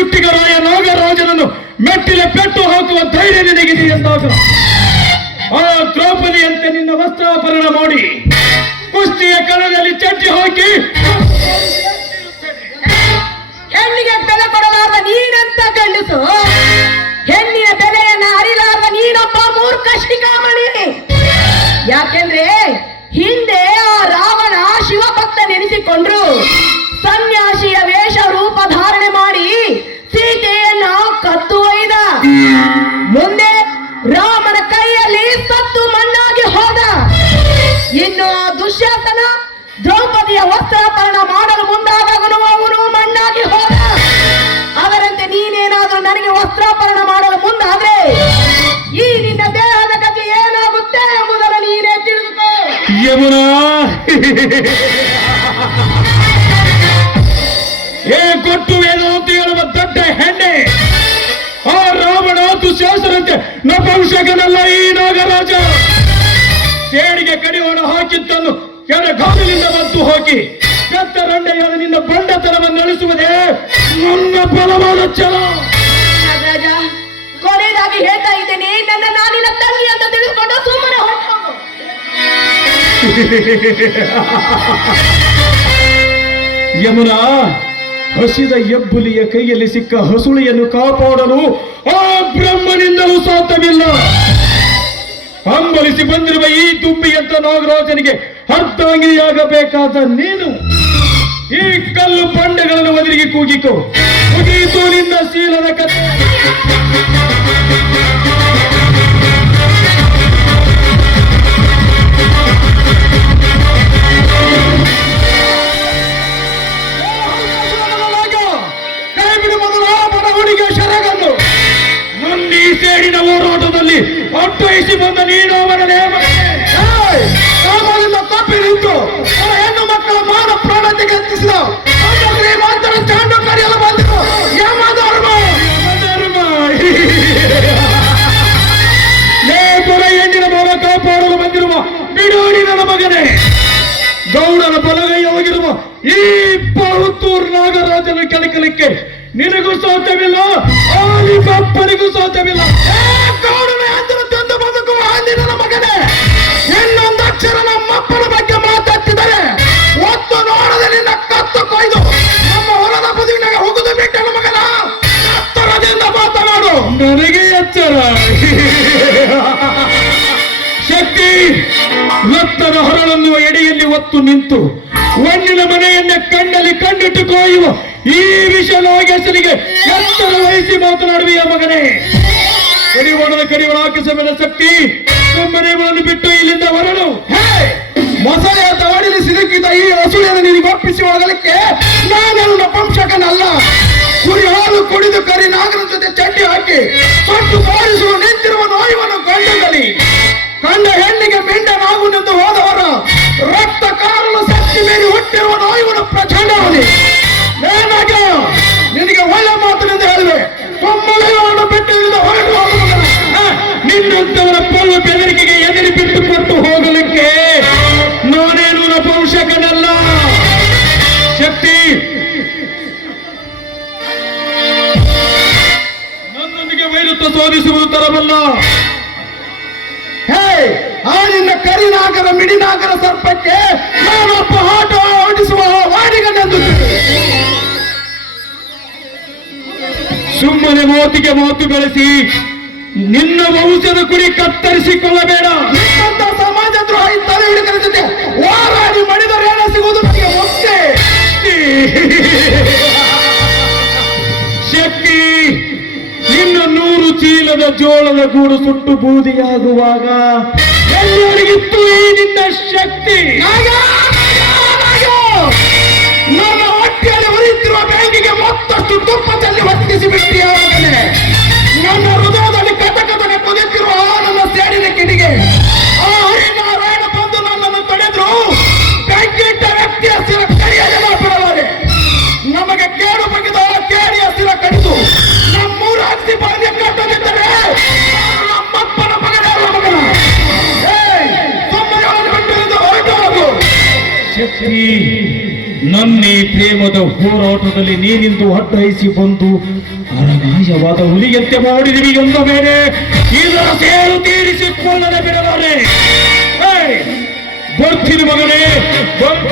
ಚುಟ್ಟಿಗರಾಯ ನಾಗರಾಜನನ್ನು ಮೆಟ್ಟಿಲೆ ಪೆಟ್ಟು ಹಾಕುವ ಧೈರ್ಯ ನಿನಗಿದೆ ಎಂದಾಗ ಆ ದ್ರೌಪದಿಯಂತೆ ನಿನ್ನ ವಸ್ತ್ರಾಪರಣ ಮಾಡಿ ಕುಸ್ತಿಯ ಕಣದಲ್ಲಿ ಚಡ್ಡಿ ಹಾಕಿ ಹೆಣ್ಣಿಗೆ ಬೆಲೆ ಕೊಡಲಾರದ ನೀನಂತ ಗಂಡಸು, ಹೆಣ್ಣಿನ ಬೆಲೆಯನ್ನ ಅರಿಲಾರದ ನೀನೊಬ್ಬ ಮೂರ್ಖ ಶಿಖಾಮಣಿ. ಯಾಕೆಂದ್ರೆ ಹಿಂದೆ ಆ ರಾವಣ ಶಿವಭಕ್ತ ನೆನೆಸಿಕೊಂಡ್ರು ಸನ್ಯಾಸಿಯ ವೇಷ ರೂಪ ಧಾರಣೆ ಮಾಡಿ ಸೀತೆಯನ್ನ ಕತ್ತು ಒಯ್ದ. ಮುಂದೆ ರಾಮನ ಕೈಯಲ್ಲಿ ಸತ್ತು ಮಣ್ಣಾಗಿ ಹೋದ. ಇನ್ನು ಆ ದುಶ್ಯಾಸನ ದ್ರೌಪದಿಯ ವಸ್ತ್ರಾಪರಣ ಮಾಡಲು ಮುಂದಾಗನು ಅವನು ಮಣ್ಣಾಗಿ ಹೋದ. ಅದರಂತೆ ನೀನೇನಾದ್ರೂ ನನಗೆ ವಸ್ತ್ರಾಪರಣ ಮಾಡಲು ಮುಂದಾದ್ರೆ ಈ ನಿನ್ನ ದೇಹದ ಗತಿ ಏನಾಗುತ್ತೆ ಎಂಬುದನ್ನು ನೀನೇ ತಿಳಿದುಕೋ. ಯಮುನಾ, ಕೊಟ್ಟು ಏನು ಅಂತ ಹೇಳುವ ದೊಡ್ಡ ಹೆಣ್ಣೆ, ಆ ರಾವಣ ದುಶ್ಯಾಸನಂತೆ ನಪುಂಸಕನಲ್ಲ ಈ ನಾಗರಾಜ. ಸೇಡಿಗೆ ಕಡಿವಾಣ ಹಾಕಿದ್ದನ್ನು ಕೆಳಗಾಲಿನಿಂದ ಬಂತು ಹೋಗಿ ಬೆತ್ತರಂಡೆಯಾದ ನಿನ್ನ ಬಂಡತನವನ್ನು ಅಳಿಸುವುದೇ ನನ್ನ ಬಲವಾದ ಛಲ. ನಾಗರಾಜ, ಕೊನೆಯದಾಗಿ ಹೇಳ್ತಾ ಇದ್ದೇನೆ, ನಾನಿನ ತಂಗಿ ಅಂತ ತಿಳಿದುಕೊಂಡು ಸುಮ್ಮನೆ ಹೊರಟು. ಯಮುನಾ, ಹಸಿದ ಹೆಬ್ಬುಲಿಯ ಕೈಯಲ್ಲಿ ಸಿಕ್ಕ ಹಸುಳೆಯನ್ನು ಕಾಪಾಡಲು ಆ ಬ್ರಹ್ಮನಿಂದಲೂ ಸಾಧ್ಯವಿಲ್ಲ. ಹಂಬಲಿಸಿ ಬಂದಿರುವ ಈ ತುಂಬಿಯಂತ ನಾಗರಾಜನಿಗೆ ಅರ್ಧಾಂಗಿಯಾಗಬೇಕಾದ ನೀನು ಈ ಕಲ್ಲು ಬಂಡೆಗಳನ್ನು ಒದರಿಗೆ ಕೂಗಿಕೋ. ಮುಗಿಯಿತು ನಿನ್ನ ಶೀಲದ ಕಥೆ. ಸೇಡಿನ ಹೋರಾಟದಲ್ಲಿ ಅಟ್ಟಯಿಸಿ ಬಂದ ನೀನು ಅವರೇ ತಪ್ಪಿ ನಿಂತು ಹೆಣ್ಣು ಮಕ್ಕಳ ಮಾನ ಪ್ರಾಣ ತೆಗೆತ್ತಿಸಿದ ಶ್ರೀಮಂತರ ಚಾಂಡು ಕರೆಯಲು ಬಂದರು. ಪುರ ಹೆಣ್ಣಿನ ಮಗ ಕಾಪಾಡಲು ಬಂದಿರುವ ಬಿಡೋಡಿ ನನ್ನ ಮಗನೇ, ಗೌಡನ ಬಲಗೈ ಹೋಗಿರುವ ಈ ಬಹುತ್ತೂರು ನಾಗರಾಜನ ಕೆಳಕಲಿಕ್ಕೆ ನಿನಗೂ ಸಾಧ್ಯವಿಲ್ಲ, ಆಲಿಕಪ್ಪನಿಗೂ ಸಾಧ್ಯವಿಲ್ಲ. ಗೌಡನ ಹೆಂಡರು ತಂದು ಬದುಕುವ ಅಂದಿನ ಮಗನೇ, ಇನ್ನೊಂದು ಅಕ್ಷರ ನಮ್ಮಪ್ಪನ ಬಗ್ಗೆ ಮಾತಾಡ್ತಿದ್ದಾರೆ. ಒತ್ತು ನೋಡದೆ ನಿನ್ನ ಕತ್ತು ಕೊಯ್ದು ನಮ್ಮ ಹೊಲದ ಬದುವಿನಾಗ ಹೋಗುದು ಬಿಟ್ಟನ ಮಗನ ಎತ್ತರದಿಂದ ಮಾತನಾಡು. ನನಗೆ ಎಚ್ಚರ. ಶಕ್ತಿ ರಕ್ತದ ಹೊರಳನ್ನು ಎಡೆಯಲ್ಲಿ ಒತ್ತು ನಿಂತು ಒಣ್ಣಿನ ಮನೆಯನ್ನೇ ಕಣ್ಣಲ್ಲಿ ಕಣ್ಣಿಟ್ಟು ಕೊಯ್ಯುವ ಈ ವಿಷ ನಾಗೇಶನಿಗೆ ಎತ್ತರ ವಹಿಸಿ ಮಾತನಾಡುವೆಯ ಮಗನೇ. ಕಡಿವಾಣ ಹಾಕಿಸಬೇಡ ಶಕ್ತಿ, ಸುಮ್ಮನೆಗಳನ್ನು ಬಿಟ್ಟು ಇಲ್ಲಿಂದ ಹೊರಡು. ಮೊಸಳೆಯ ತವಾಡಿಲಿ ಸಿಲುಕಿದ ಈ ಹಸುಳೆಯನ್ನು ನಿನಗೆ ಒಪ್ಪಿಸಿ ಹೋಗಲಿಕ್ಕೆ ನಾನೇನು ನಪುಂಸಕನಲ್ಲ. ಕುರಿ ಹಾಲು ಕುಡಿದು ಕರಿ ನಾಗರ ಜೊತೆ ಚಡ್ಡಿ ಹಾಕಿ ತೊಟ್ಟು ತೋರಿಸುವ ನಿಂತಿರುವ ನೋಯುವನ್ನು ಗಂಡದಲ್ಲಿ ಕಂಡ ಹೆಣ್ಣಿಗೆ ಮಿಂಡನಾಗುನೆಂದು ಹೋದವರ ರಕ್ತ ಕಾರಲು ಶಕ್ತಿ ಮೀರಿ ಹುಟ್ಟಿರುವ ನೋಯುವನ್ನು ಪ್ರಚಂಡವನಿ. ನಿನಗೆ ಒಳ್ಳೆ ಮಾತಿನಿಂದ ಹೇಳಿವೆ, ಕೊಮ್ಮಲೆಯನ್ನು ಬಿಟ್ಟು ಇಳಿದ ಹೊರಟು ಹೋಗುವ ನಿನ್ನಂತವರ ಪೂರ್ವ ಬೆದರಿಕೆಗೆ ಎದುರಿ ಬಿಟ್ಟು ಕೊಟ್ಟು ಹೋಗಲಿಕ್ಕೆ ನಾನೇನು ನಪುಂಸಕನಲ್ಲ. ಶಕ್ತಿ, ನನ್ನೊಂದಿಗೆ ವೈರುತ್ವ ಶೋಧಿಸುವುದು ತರವಲ್ಲ. ಆ ನಿನ್ನ ಕರಿನಾಗರ ಮಿಡಿನಾಗರ ಸರ್ಪಕ್ಕೆ ನಾನೊಬ್ಬ ಆಟ ಆಡಿಸುವ ವಾಡಿಗನೆಂದು ಸುಮ್ಮನೆ ಮಾತಿಗೆ ಮಾತು ಬೆಳೆಸಿ ನಿನ್ನ ವಂಶದ ಕುರಿ ಕತ್ತರಿಸಿಕೊಳ್ಳಬೇಡ. ನಿನ್ನಂತ ಸಮಾಜ ದ್ರೋಹಿ ತಲೆ ಹಿಡಿಕರ ಜೊತೆ ಹೋರಾಡಿ ಮಾಡಿದರೆ ಏನ ಸಿಗುವುದು ನನಗೆ ಮುಕ್ತಿ. ಶಕ್ತಿ, ನಿನ್ನ 100 ಚೀಲದ ಜೋಳದ ಗೂಡು ಸುಟ್ಟು ಬೂದಿಯಾಗುವಾಗ ಎಲ್ಲರಿಗಿತ್ತು ಈ ನಿನ್ನ ಶಕ್ತಿ. ನನ್ನ ಹೊಟ್ಟೆಯಲ್ಲಿ ಉರಿಯುತ್ತಿರುವ ಬೆಂಕಿಗೆ ಮತ್ತಷ್ಟು ತುಪ್ಪದಲ್ಲಿ ಹೊತ್ತಿಸಿ ಬಿಟ್ಟಿಯಾಗಲೇ ನನ್ನ ಹೃದಯದಲ್ಲಿ ಕಟಕಟನೆ ಕುದಿಯುತ್ತಿರುವ ನನ್ನ ಸೇಡಿನ ಕಿಡಿಗೆ ಆ ಹರಿನಾರಾಯಣ ಬಂದು ನನ್ನನ್ನು ತಡೆದ್ರು. ಬೆಂಕಿಟ್ಟ ವ್ಯಕ್ತಿಯ ಸ್ಥಿರ ಕಡಿಯಲ್ಲ ಬಿಡಲಾರೆ. ನಮಗೆ ಕೇಡು ಬಗೆದ ಕೇಡಿಯ ಸ್ಥಿರ ಕಡಿದು ನಮ್ಮೂರ ಅಗ್ನಿ ಬಾಲ್ಯ ಕಟ್ಟದಿದ್ದರೆ ನಮ್ಮಪ್ಪನ ಮಗನಲ್ಲ ಮಗನ. ಸುಮ್ಮನೆ ಹೊರಟು ಹೋಗು. ಶಕ್ತಿ, ನನ್ನೇ ಪ್ರೇಮದ ಹೋರಾಟದಲ್ಲಿ ನೀನಿಂದು ಅಡ್ಡಯಿಸಿ ಬಂದು ಅರಗಾಯವಾದ ಹುಲಿಯಂತೆ ಮಾಡಿದಿವಿ ಎಂದ ಮೇಲೆ ಇದರ ಸೇರು ತೀರಿಸಿಕೊಳ್ಳದೆ ಬಿಡಲಾರೆ. ಬರ್ತೀನಿ ಮಗನೇ, ಬರ್ತೀನಿ.